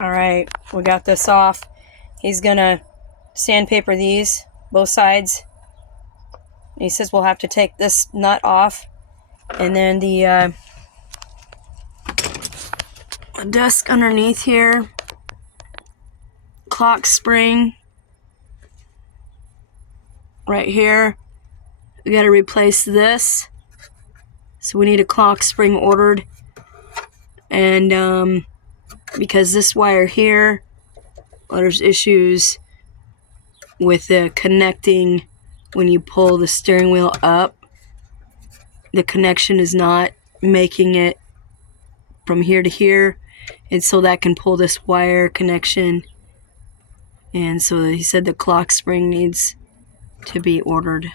Alright, we got this off. He's gonna sandpaper these, both sides. He says we'll have to take this nut off. And then the desk underneath here. Clock spring. Right here. We gotta replace this. So we need a clock spring ordered. And because this wire here, well, there's issues with the connecting when you pull the steering wheel up. The connection is not making it from here to here, and so that can pull this wire connection. And so he said the clock spring needs to be ordered.